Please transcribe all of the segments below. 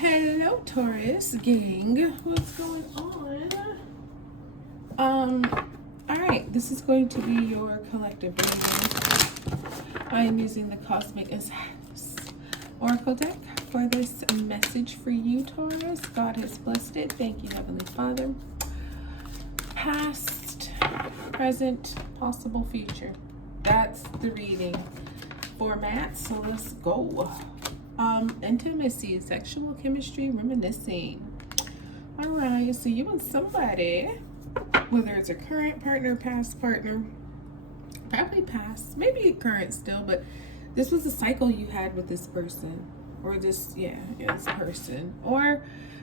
Hello, Taurus gang. What's going on? All right, this is going to be your collective reading. I am using the Cosmic Oracle deck for this message for you, Taurus. God has blessed it. Thank you, Heavenly Father. Past, present, possible future. That's the reading format. So let's go. Intimacy, sexual chemistry, reminiscing. All right, so you and somebody, whether it's a current partner, past partner, probably past, maybe current still, but this was a cycle you had with this person, or this person, or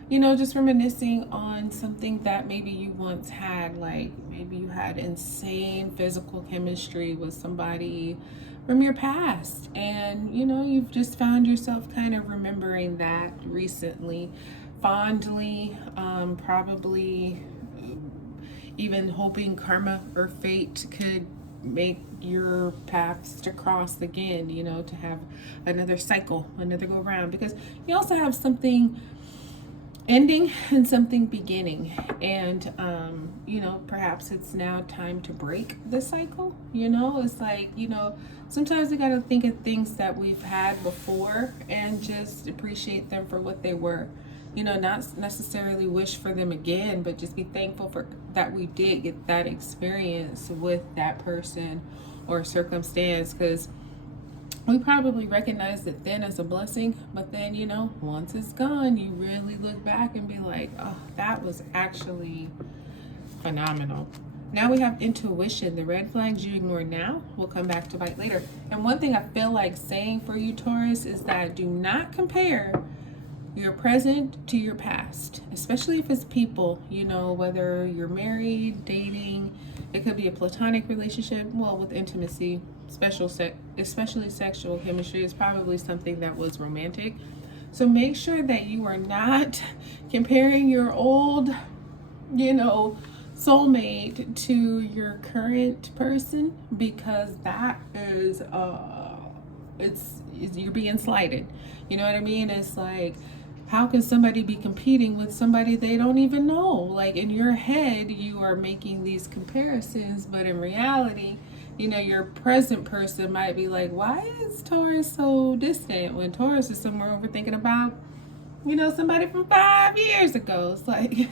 just reminiscing on something that maybe you once had, like maybe you had insane physical chemistry with somebody from your past, and you've just found yourself kind of remembering that recently, fondly, probably even hoping karma or fate could make your paths to cross again, to have another cycle, another go round, because you also have something ending and something beginning, and perhaps it's now time to break the cycle. It's like, sometimes we got to think of things that we've had before and just appreciate them for what they were, not necessarily wish for them again, but just be thankful for that we did get that experience with that person or circumstance, because we probably recognize it then as a blessing, but then, once it's gone, you really look back and be like, oh, that was actually phenomenal. Now we have intuition. The red flags you ignore now will come back to bite later. And one thing I feel like saying for you, Taurus, is that do not compare your present to your past, especially if it's people, whether you're married, dating, it could be a platonic relationship. Well, with intimacy, especially sexual chemistry is probably something that was romantic. So make sure that you are not comparing your old, soulmate to your current person, because that is you're being slighted. You know what I mean? It's like, how can somebody be competing with somebody they don't even know? Like, in your head, you are making these comparisons, but in reality, your present person might be like, why is Taurus so distant when Taurus is somewhere over thinking about, somebody from 5 years ago? It's like,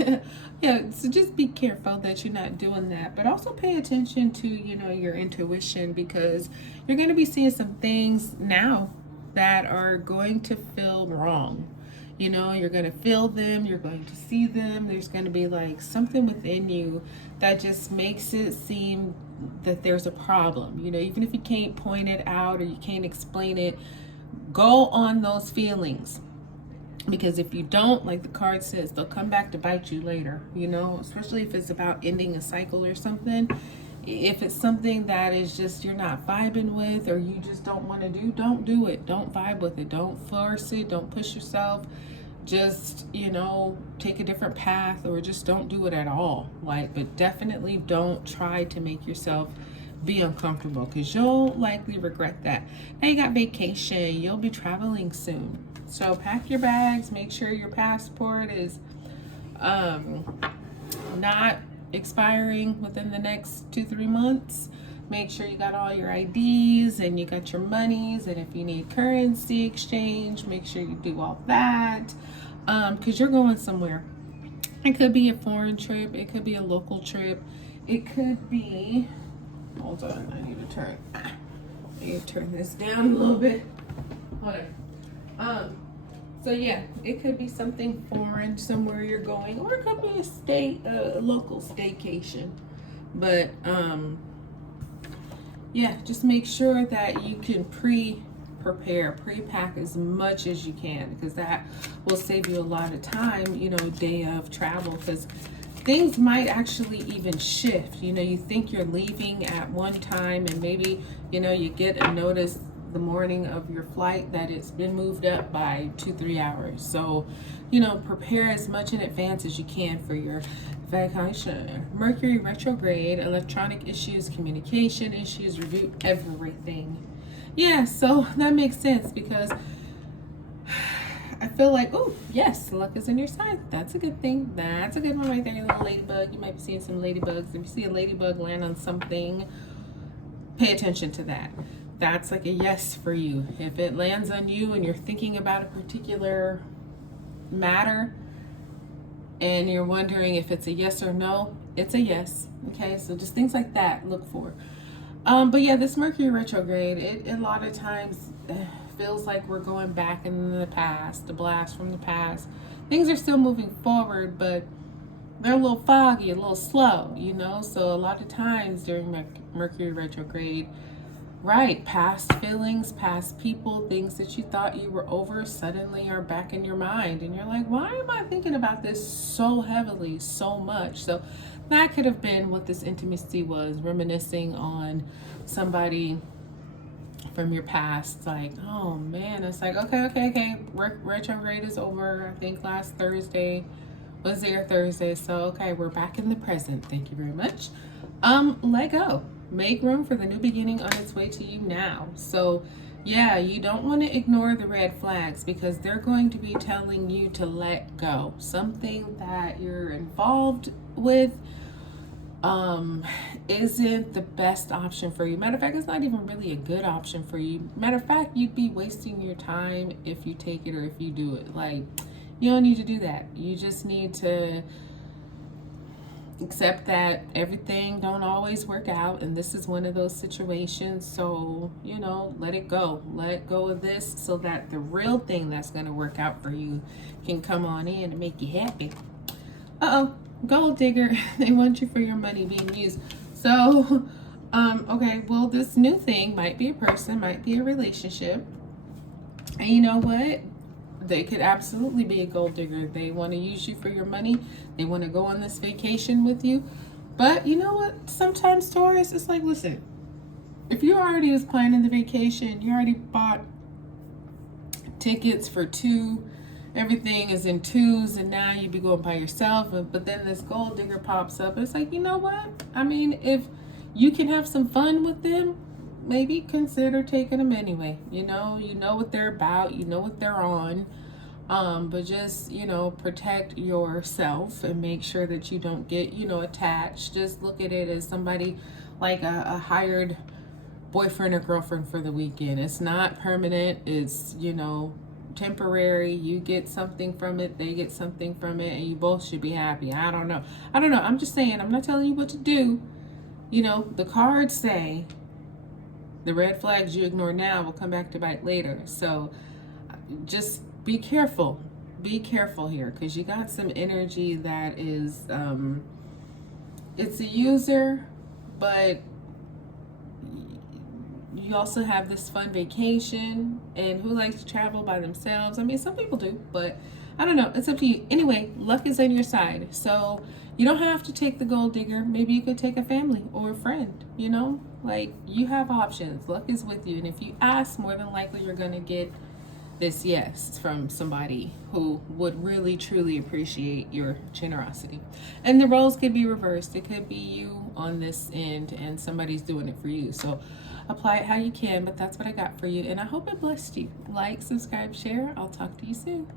yeah, so just be careful that you're not doing that. But also pay attention to, your intuition, because you're going to be seeing some things now that are going to feel wrong. You're going to feel them, you're going to see them. There's going to be like something within you that just makes it seem that there's a problem. Even if you can't point it out or you can't explain it, go on those feelings. Because if you don't, like the card says, they'll come back to bite you later, especially if it's about ending a cycle or something. If it's something that is just you're not vibing with, or you just don't want to do, don't do it. Don't vibe with it. Don't force it. Don't push yourself. Just, take a different path, or just don't do it at all. But definitely don't try to make yourself be uncomfortable, because you'll likely regret that. Now you got vacation. You'll be traveling soon. So pack your bags. Make sure your passport is not expiring within the next 2-3 months. Make sure you got all your IDs and you got your monies, and if you need currency exchange, make sure you do all that, because you're going somewhere. It could be a foreign trip, it could be a local trip, it could be, hold on, I need to turn this down a little bit. Hold on. So yeah, it could be something foreign, somewhere you're going, or it could be a local staycation. But yeah, just make sure that you can pre-pack as much as you can, because that will save you a lot of time, day of travel, because things might actually even shift. You think you're leaving at one time, and maybe, you get a notice the morning of your flight that it's been moved up by 2-3 hours. So, prepare as much in advance as you can for your vacation. Mercury retrograde, electronic issues, communication issues, review everything. Yeah, so that makes sense, because I feel like, oh, yes, luck is on your side. That's a good thing. That's a good one right there, little ladybug. You might be seeing some ladybugs. If you see a ladybug land on something, pay attention to that. That's like a yes for you. If it lands on you and you're thinking about a particular matter and you're wondering if it's a yes or no, it's a yes. Okay, so just things like that, look for. But yeah, this Mercury retrograde, it a lot of times feels like we're going back in the past, the blast from the past. Things are still moving forward, but they're a little foggy, a little slow, you know? So a lot of times during Mercury retrograde, right, past feelings, past people, things that you thought you were over suddenly are back in your mind. And you're like, why am I thinking about this so heavily, so much? So that could have been what this intimacy was, reminiscing on somebody from your past. Like, oh man, it's like, okay. Retrograde is over. I think last Thursday was there Thursday. So, okay, we're back in the present. Thank you very much. Let go. Make room for the new beginning on its way to you now. So, yeah, you don't want to ignore the red flags because they're going to be telling you to let go. Something that you're involved with isn't the best option for you. Matter of fact, it's not even really a good option for you. Matter of fact, you'd be wasting your time if you take it or if you do it. Like, you don't need to do that. You just need to accept that everything don't always work out, and this is one of those situations. So, you know, let it go. Let go of this so that the real thing that's going to work out for you can come on in and make you happy. Gold digger. They want you for your money being used. So, okay, well, this new thing might be a person, might be a relationship. And you know what? They could absolutely be a gold digger. They want to use you for your money. They want to go on this vacation with you. But you know what? Sometimes, Taurus, it's like, listen, if you already was planning the vacation, you already bought tickets for two, everything is in twos, and now you be going by yourself. But then this gold digger pops up. It's like, you know what? I mean, if you can have some fun with them, maybe consider taking them anyway. You know what they're about, you know what they're on. But just, you know, protect yourself and make sure that you don't get, you know, attached. Just look at it as somebody like a hired boyfriend or girlfriend for the weekend. It's not permanent. It's, you know, temporary. You get something from it, they get something from it, and you both should be happy. I don't know. I'm just saying, I'm not telling you what to do. You know, the cards say the red flags you ignore now will come back to bite later. So just be careful. Be careful here, because you got some energy that is, it's a user, but you also have this fun vacation. And who likes to travel by themselves? I mean, some people do, but I don't know. It's up to you. Anyway, luck is on your side. So you don't have to take the gold digger. Maybe you could take a family or a friend, you know? Like, you have options. Luck is with you. And if you ask, more than likely you're going to get this yes from somebody who would really, truly appreciate your generosity. And the roles could be reversed. It could be you on this end and somebody's doing it for you. So apply it how you can, but that's what I got for you. And I hope it blessed you. Like, subscribe, share. I'll talk to you soon.